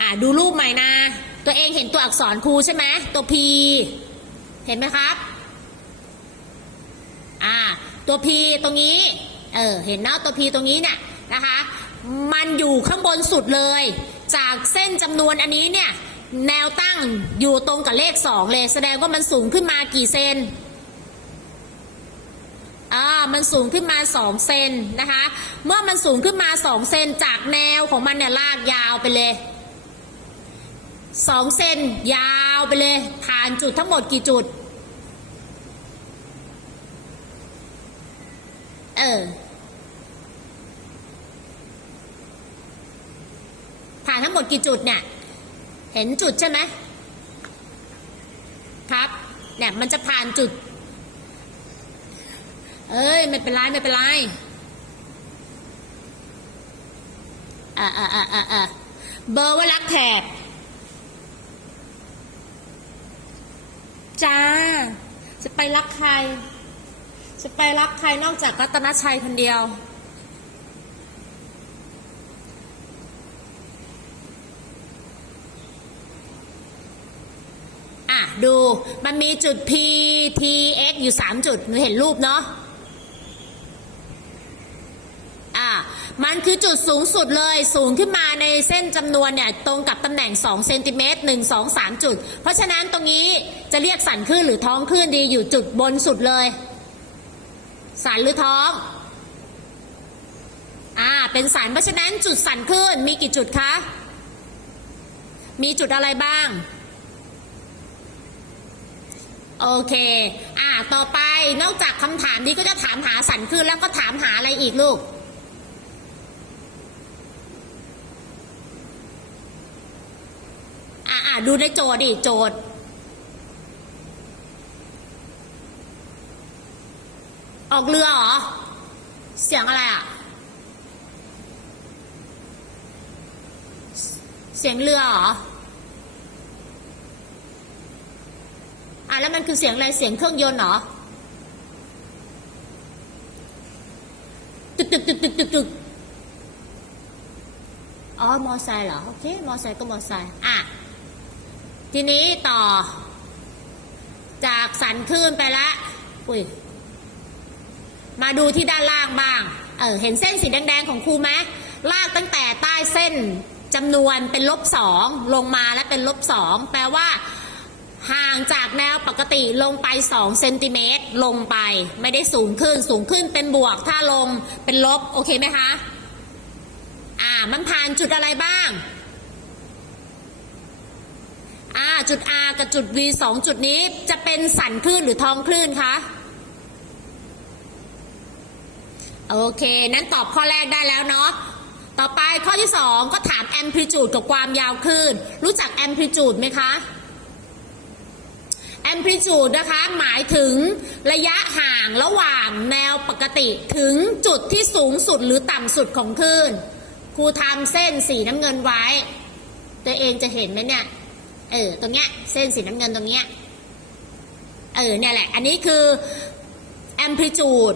อ่าดูรูปใหม่นะ ตัวเองเห็นตัวอักษรครูใช่ไหมตัว P เห็นไหมครับ อ่า ตัว P ตรงนี้ เออ เห็นเนาะตัว P ตรงนี้เนี่ยนะคะ มันอยู่ข้างบนสุดเลย จากเส้นจำนวนอันนี้เนี่ย แนวตั้งอยู่ตรงกับเลขสองเลย แสดงว่ามันสูงขึ้นมากี่เซนอ่ามันสูงขึ้นมา 2 เซนนะคะ เมื่อมันสูงขึ้นมา 2 เซนจากแนวของมันเนี่ยลากยาวไปเลย 2เซนยาวไปเลย ผ่านจุดทั้งหมดกี่จุด เออ ผ่านทั้งหมดกี่จุดเนี่ย เห็นจุดใช่ไหมครับ เนี่ยมันจะผ่านจุด เอ้ยไม่เป็นไรไม่เป็นไรอ่าอ่าอ่าอ่าอ่าเบอร์ว่ารักแถบ จ้า จะไปรักใคร จะไปรักใครนอกจากรัตนชัยคนเดียว อะ ดูมันมีจุด P T X อยู่ 3 จุดหนูเห็นรูปเนาะ อะ มันคือจุดสูงสุดเลย สูงขึ้นมาในเส้นจำนวนเนี่ยตรงกับตำแหน่ง2เซนติเมตร1 2 3 จุด เพราะฉะนั้นตรงนี้จะเรียกสันคลื่นหรือท้องคลื่นดีอยู่จุดบนสุดเลย สันหรือท้อง อ่า เป็นสัน เพราะฉะนั้นจุดสันคลื่นมีกี่จุดคะ มีจุดอะไรบ้าง โอเค อ่า ต่อไปนอกจากคำถามนี้ก็จะถามหาสันคลื่นแล้วก็ถามหาอะไรอีกลูก อ่าดูในโจทย์ดิโจทย์ ออกเรือเหรอ เสียงอะไรอะ เสียงเรือเหรอ อะแล้วมันคือเสียงอะไร เสียงเครื่องยนต์เหรอ ตึกตึกตึกตึกตึกตึกอ๋อ มอไซค์เหรอ โอเค มอไซค์ก็มอไซค์อะ ทีนี้ต่อ จากสันคลื่นไปละ อุ้ย มาดูที่ด้านล่างบ้าง เออ เห็นเส้นสีแดง ๆ ของครูไหมลากตั้งแต่ใต้เส้นจำนวนเป็นลบสองลงมาและเป็นลบสองแปลว่า ห่างจากแนวปกติลงไป2เซนติเมตรลงไป ไม่ได้สูงขึ้น สูงขึ้นเป็นบวก ถ้าลงเป็นลบ โอเคไหมคะ อ่า มันผ่านจุดอะไรบ้าง อ่า จุด R กับจุด V สองจุดนี้จะเป็นสันคลื่นหรือท้องคลื่นคะโอเค นั้นตอบข้อแรกได้แล้วเนาะต่อไปข้อที่ 2 ก็ถามแอมพลิจูดกับความยาวคลื่น รู้จักแอมพลิจูดไหมคะแอมพลิจูดนะคะหมายถึงระยะห่างระหว่างแนวปกติถึงจุดที่สูงสุดหรือต่ำสุดของคลื่น ครูทำเส้นสีน้ำเงินไว้ ตัวเองจะเห็นไหมเนี่ย เออตรงเนี้ยเส้นสีน้ำเงินตรงเนี้ยเออเนี่ยแหละ อันนี้คือแอมพลิจูด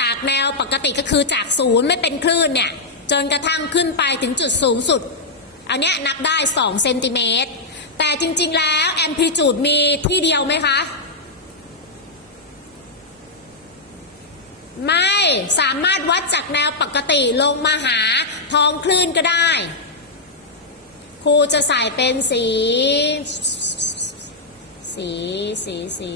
จากแนวปกติก็คือจากศูนย์ไม่เป็นคลื่นเนี่ย จนกระทั่งขึ้นไปถึงจุดสูงสุด อันเนี้ยนับได้2เซนติเมตรแต่จริง ๆ แล้วแอมพลิจูดมีที่เดียวไหมคะ ไม่สามารถวัดจากแนวปกติลงมาหาท้องคลื่นก็ได้ ครูจะใส่เป็นสี สีสีสี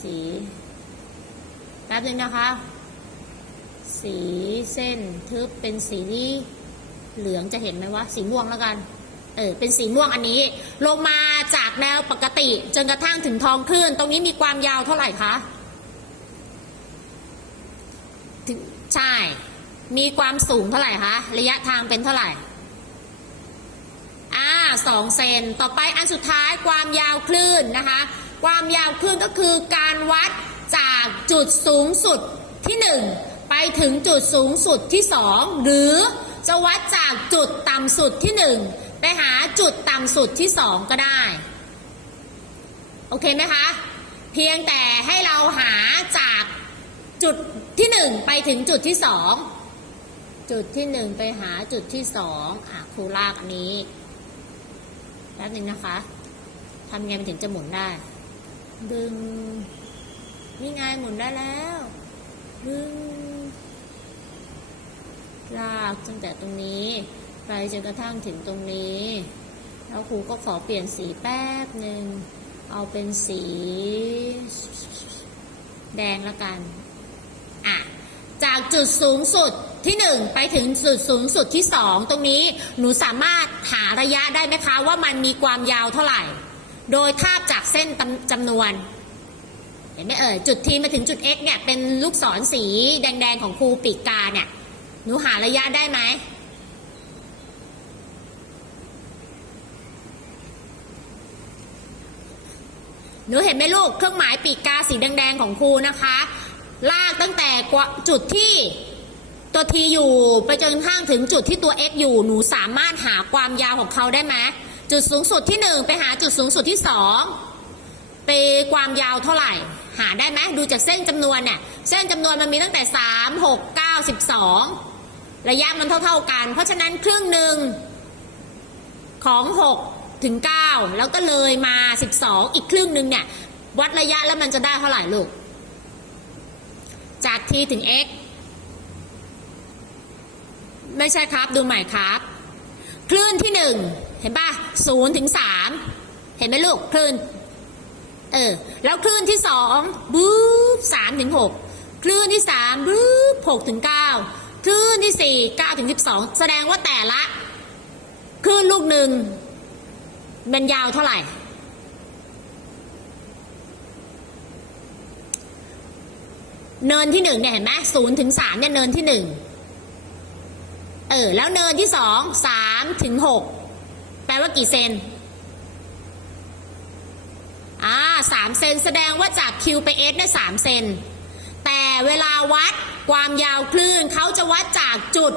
สีแป๊บนึงนะคะ สีเส้นทึบเป็นสีเหลืองจะเห็นไหมว่าสีม่วงแล้วกัน เออ เป็นสีม่วงอันนี้ ลงมาจากแนวปกติ จนกระทั่งถึงทองคลื่น ตรงนี้มีความยาวเท่าไหร่คะใช่ มีความสูงเท่าไหร่คะ ระยะทางเป็นเท่าไหร่ อ่าสองเซน ต่อไปอันสุดท้ายความยาวคลื่นนะคะ ความยาวคลื่นก็คือการวัดจากจุดสูงสุดที่หนึ่งไปถึงจุดสูงสุดที่สองหรือจะวัดจากจุดต่ำสุดที่หนึ่งไปหาจุดต่ำสุดที่สองก็ได้ โอเคไหมคะ เพียงแต่ให้เราหาจากจุดที่หนึ่งไปถึงจุดที่สองจุดที่หนึ่งไปหาจุดที่สองอะครูลากอันนี้ ป๊บหนึ่งนะคะทำไงมันถึงจะหมุนได้ ดึง นี่ไงหมุนได้แล้ว ดึง ลากตั้งแต่ตรงนี้ ไปจนกระทั่งถึงตรงนี้ แล้วครูก็ขอเปลี่ยนสีแป๊บหนึ่ง เอาเป็นสี แดงละกัน อะ จากจุดสูงสุด ที่หนึ่งไปถึงจุดสูงสุดที่สองตรงนี้หนูสามารถหาระยะได้ไหมคะ ว่ามันมีความยาวเท่าไหร่ โดยทาบจากเส้นจำนวน เห็นไหมเอ่ยจุดทีมาถึงจุด x เนี่ยเป็นลูกศรสีแดงๆของครูปีกกาเนี่ยหนูหาระยะได้ไหมหนูเห็นไหมลูกเครื่องหมายปีกกาสีแดงๆของครูนะคะ ลากตั้งแต่จุดที่ ตัวทีอยู่ไปจนกระทั่งถึงจุดที่ตัว x อยู่หนูสามารถหาความยาวของเขาได้ไหมจุดสูงสุดที่หนึ่งไปหาจุดสูงสุดที่สองไปความยาวเท่าไหร่ หาได้ไหมดูจากเส้นจำนวนเนี่ยเส้นจำนวนมันมีตั้งแต่ 3 6 9 12 ระยะมันเท่า ๆกัน เพราะฉะนั้นครึ่งหนึ่งของ 6 ถึง 9 แล้วก็เลยมา 12 อีกครึ่งหนึ่งเนี่ยวัดระยะแล้วมันจะได้เท่าไหร่ลูก จาก t ถึง x ไม่ใช่ครับ ดูใหม่ครับ คลื่นที่หนึ่งเห็นป่ะศูนย์ถึงสามเห็นไหมลูกคลื่น เออ แล้วคลื่นที่สองบู๊สามถึงหกคลื่นที่สามบู๊หกถึงเก้าคลื่นที่สี่เก้าถึงสิบสองแสดงว่าแต่ละ คลื่นลูกหนึ่งมันยาวเท่าไหร่เนินที่หนึ่งเนี่ยเห็นไหมศูนย์ถึงสามเนี่ยเนินที่หนึ่ง เออ แล้วเนินที่สองสามถึงหกแปลว่ากี่เซนอ่าสามเซนแสดงว่าจาก Q ไป S เนี่ยสามเซนแต่เวลาวัดความยาวคลื่นเขาจะวัดจากจุด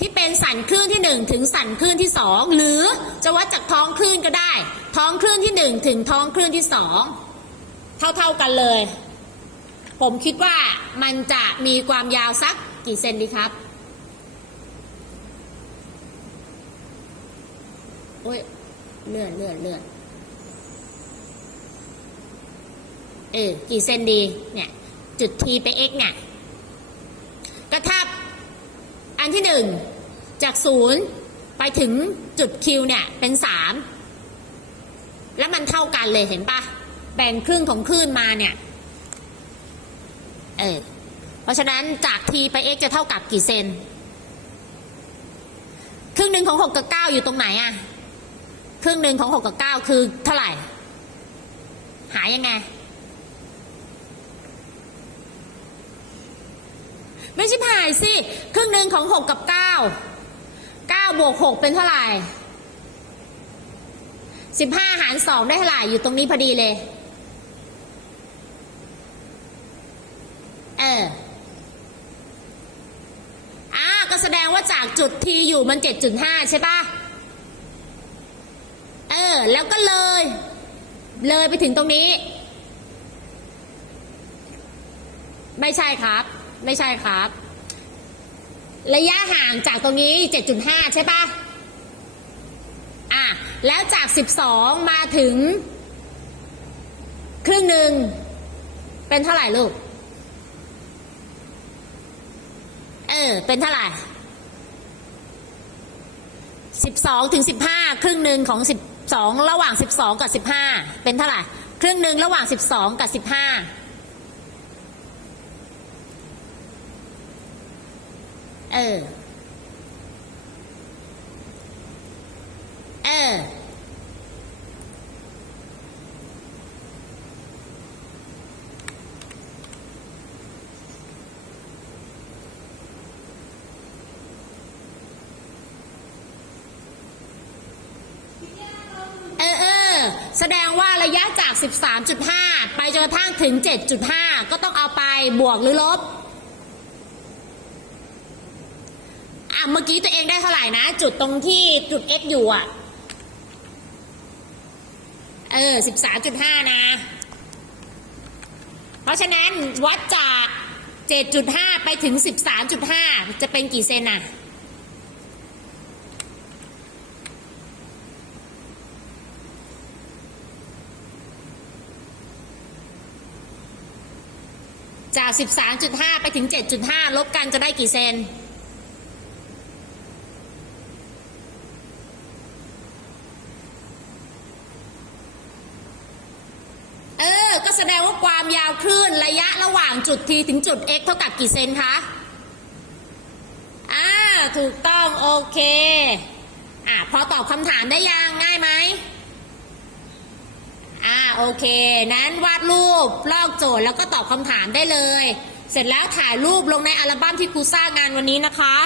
ที่เป็นสันคลื่นที่หนึ่งถึงสันคลื่นที่สองหรือจะวัดจากท้องคลื่นก็ได้ ท้องคลื่นที่หนึ่งถึงท้องคลื่นที่สองเท่าๆกันเลย ผมคิดว่ามันจะมีความยาวสักกี่เซนดีครับ โอ้ยเลื่อนเลื่อนเลื่อนเออกี่เซนดีเนี่ย จุด t ไป x เนี่ยก็ถ้าอันที่หนึ่งจากศูนย์ไปถึงจุด q เนี่ยเป็นสามแล้วมันเท่ากันเลยเห็นปะแบ่งครึ่งของคลื่นมาเนี่ยเออเพราะฉะนั้นจาก t ไป x จะเท่ากับกี่เซน ครึ่งหนึ่งของหกกับเก้าอยู่ตรงไหนอะ ครึ่งหนึ่งของหกกับเก้าคือเท่าไหร่ หายังไง ไม่ใช่หายสิ ครึ่งหนึ่งของหกกับเก้าเก้าบวกหกเป็นเท่าไหร่สิบห้าหารสองได้เท่าไหร่อยู่ตรงนี้พอดีเลย เอออ่าก็แสดงว่าจากจุดทีอยู่มันเจ็ดจุดห้าใช่ปะ แล้วก็เลย เลยไปถึงตรงนี้ ไม่ใช่ครับ ไม่ใช่ครับ ระยะห่างจากตรงนี้ 7.5 ใช่ปะอะ แล้วจาก 12 มาถึง ครึ่งหนึ่ง เป็นเท่าไหร่ลูก เออ เป็นเท่าไหร่12ถึง15ครึ่งหนึ่งของ 12 ระหว่าง 12 กับ 15 เป็นเท่าไหร่ ครึ่งหนึ่งระหว่าง 12 กับ 15 เอออ เออเออ แสดงว่าระยะจาก 13.5 ไปจนกระทั่งถึง 7.5 ก็ต้องเอาไปบวกหรือลบ อะ เมื่อกี้ตัวเองได้เท่าไหร่นะ จุดตรงที่จุด x อยู่อะ เออ 13.5 นะ เพราะฉะนั้นวัดจาก 7.5 ไปถึง 13.5 จะเป็นกี่เซนอะ จาก13.5ไปถึง7.5ลบกันจะได้กี่เซนเออ ก็แสดงว่าความยาวคลื่นระยะระหว่างจุด T ถึงจุด x เท่ากับกี่เซนคะ อ่า ถูกต้อง โอเค อ่าพอตอบคำถามได้ยัง ง่ายไหม อ่าโอเค นั้นวาดรูปลอกโจทย์แล้วก็ตอบคำถามได้เลย เสร็จแล้วถ่ายรูปลงในอัลบั้มที่ครูสร้างงานวันนี้นะคะ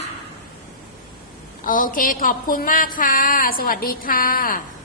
โอเคขอบคุณมากค่ะ สวัสดีค่ะ